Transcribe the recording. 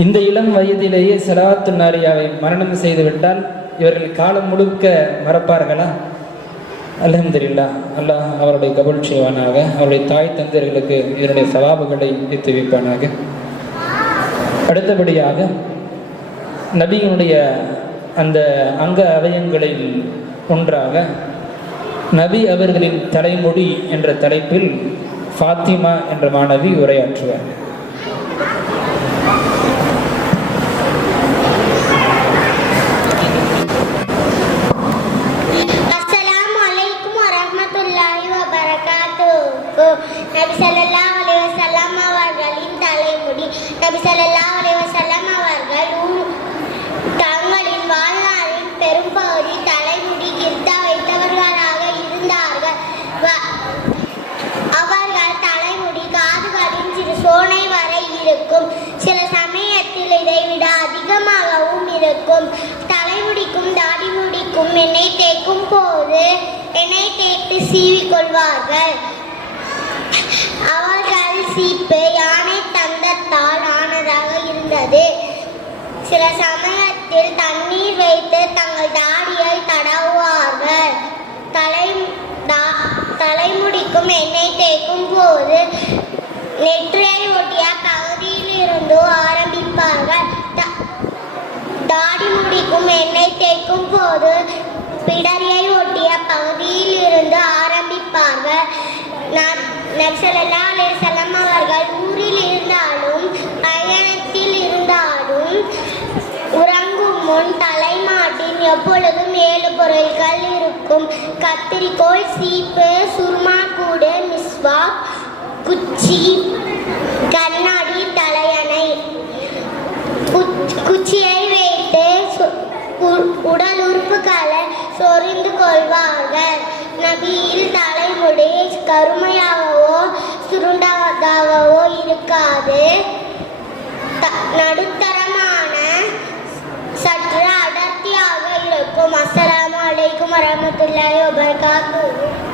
இந்த இளம் வயதிலேயே செலவாத்து நாரியாவை மரணம் செய்துவிட்டால் இவர்கள் காலம் முழுக்க மறப்பார்களா? அலமதுல்லா அல்லாஹ் அவருடைய கபல் செய்வானாக அவருடைய தாய் தந்தையர்களுக்கு இதனுடைய சவாபுகளை எத்து வைப்பானாக அடுத்தபடியாக நபியினுடைய அந்த அங்க அவயங்களில் ஒன்றாக நபி அவர்களின் தலைமுடி என்ற தலைப்பில் ஃபாத்திமா என்ற மாணவி உரையாற்றுவார். இதைவிட அதிகமாகவும் இருக்கும் தலைமுடிக்கும் தாடி முடிக்கும் எண்ணெய் தேய்க்கும் போது எண்ணெய் தேய்த்து சீவி கொள்வார்கள். அவர்கள் சீப்பு யானை தந்தத்தால் ஆனதாக இருந்தது. சில சமயத்தில் தண்ணீர் வைத்து தங்கள் தாடியை தடவுவார்கள். தலை தலைமுடிக்கும் எண்ணெய் தேய்க்கும் போது நெற்றியை ஒட்டிய பகுதியில் இருந்து ஆரம்பிப்பார்கள் த- தாடி எண்ணெய் தேய்க்கும் போது பிடரியை ஒட்டிய பகுதியில் இருந்து ஆரம்பிப்பார்கள் நக்சலல்லா அலிசல்லாம் அவர்கள் ஊரில் இருந்தாலும் பயணத்தில் இருந்தாலும் உறங்கும் முன் தலைமாட்டின் எப்பொழுதும் ஏழு பொருள்கள் இருக்கும். கத்திரிக்கோல் சீப்பு சுர்மாக்கூடு மிஸ்வா குச்சி கண்ணாடி தலையணை. குச்சியை உடல் உறுப்புகளை சொரிந்து கொள்வார்கள். நபியில் தலைமுடி கருமையாகவோ சுருண்டாகவோ இருக்காது. த- நடுத்தரமான சற்று அடர்த்தியாக இருக்கும். அஸ்லாம் அலைக்கும் வரமத்துல்லாஹி வபரகாத்துஹு.